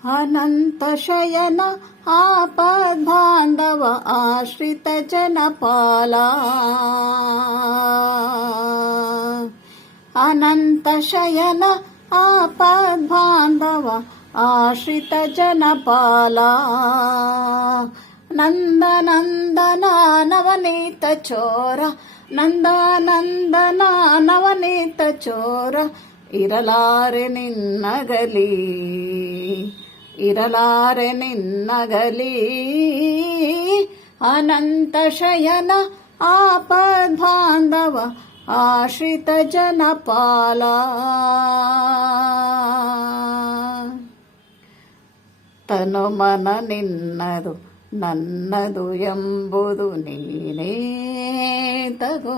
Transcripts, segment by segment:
अनन्तशयन आपद्बान्धव आश्रितजनपाला अनन्तशयन आपद्बान्धव आश्रितजनपाला नन्दनन्दनानवनीत चोर नन्दनन्दनानवनीत चोर इरलारे निन्नगली ಇರಲಾರೆ ನಿನ್ನಗಲಿ. ಅನಂತ ಶಯನ ಆಪದ್ಬಾಂಧವ ಆಶ್ರಿತ ಜನಪಾಲ. ತನು ಮನ ನಿನ್ನದು ನನ್ನದು ಎಂಬುದು ನೀನೇ ತಗೋ.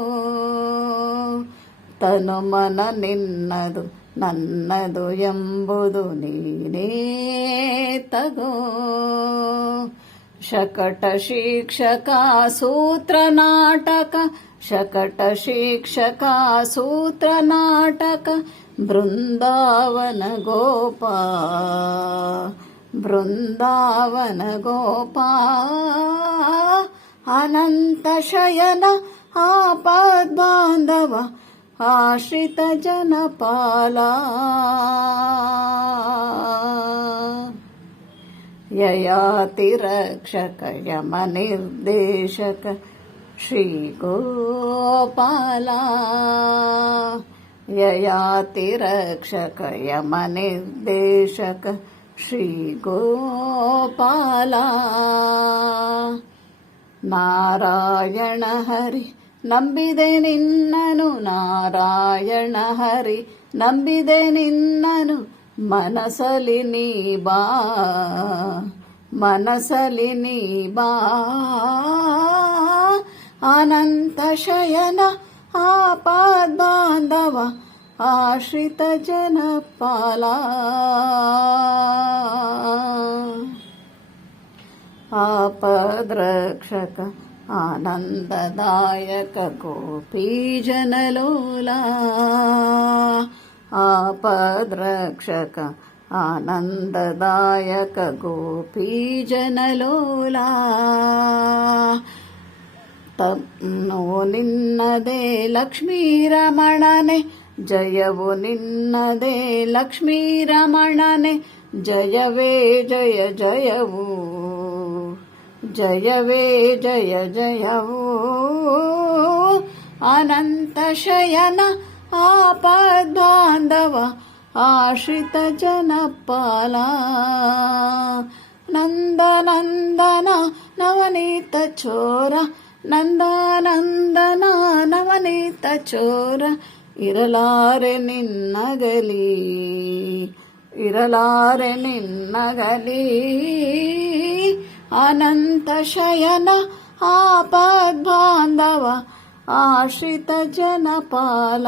ತನು ಮನ ನಿನ್ನದು ನನ್ನದು ಎಂಬುದು ನೀನೇ ತಗೋ. ಶಕಟ ಶಿಕ್ಷಕ ಸೂತ್ರ ನಾಟಕ ಶಕಟ ಶಿಕ್ಷಕ ಸೂತ್ರ ನಾಟಕ ಬೃಂದಾವನ ಗೋಪಾ ಬೃಂದಾವನ ಗೋಪಾ. ಅನಂತ ಶಯನ ಆಪದ್ಬಾಂಧವ ಆಶ್ರಿತ ಜನಪಾಲ ಯಯಾತಿ ರಕ್ಷಕ ಯಮ ನಿರ್ದೇಶಕ ಶ್ರೀ ಗೋಪಾಲ ಯಯಾತಿ ರಕ್ಷಕ ಯಮ ನಿರ್ದೇಶಕ ಶ್ರೀ ಗೋಪಾಲ ನಾರಾಯಣ ಹರಿ ನಂಬಿದೆ ನಿನ್ನನು ನಾರಾಯಣ ಹರಿ ನಂಬಿದೆ ನಿನ್ನನು ಮನಸಲಿ ನೀ ಬಾ ಮನಸಲಿ ನೀ ಬಾ ಅನಂತ ಶಯನ ಆಪದ್ಬಾಂಧವ ಆಶ್ರಿತ ಜನಪಾಲ ಆಪದ್ರಕ್ಷಕ ಆನಂದದಾಯಕ ಗೋಪೀ ಜನಲೋಲ ಆಪದ್ರಕ್ಷಕ ಆನಂದದಾಯಕ ಗೋಪೀ ಜನಲೋಲ. ತನ್ನು ನಿನ್ನದೇ ಲಕ್ಷ್ಮೀರಮಣನೆ ಜಯವು ನಿನ್ನದೇ ಲಕ್ಷ್ಮೀರಮಣನೆ ಜಯವೇ ಜಯ ಜಯವು. ಜಯವೇ ಆಶ್ರಿತ ಜನಪಾಲ. ನಂದನಂದನ ನವನೀತ ಚೋರ. ನಂದನಂದನ ನವನೀತ ಚೋರ. ಇರಲಾರೆ ನಿನ್ನಗಲಿ. ಇರಲಾರೆ ನಿನ್ನಗಲಿ. ಅನಂತ ಶಯನ ಆಪದ್ಬಾಂಧವ, ಆಶ್ರಿತ ಜನಪಾಲ.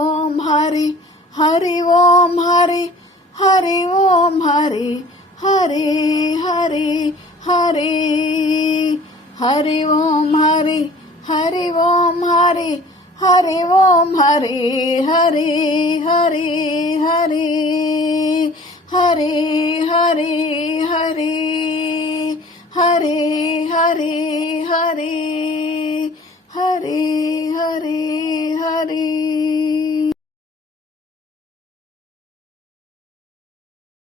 ஓம் ஹரி ஹரி ஓம் ஹரி ஹரி ஓம் ஹரி ஹரி ஹரி ஹரி ஹரி ஓம் ஹரி ஹரி ஓம் ஹரி ஹரி ஓம் ஹரி ஹரி ஹரி ஹரி ஹரி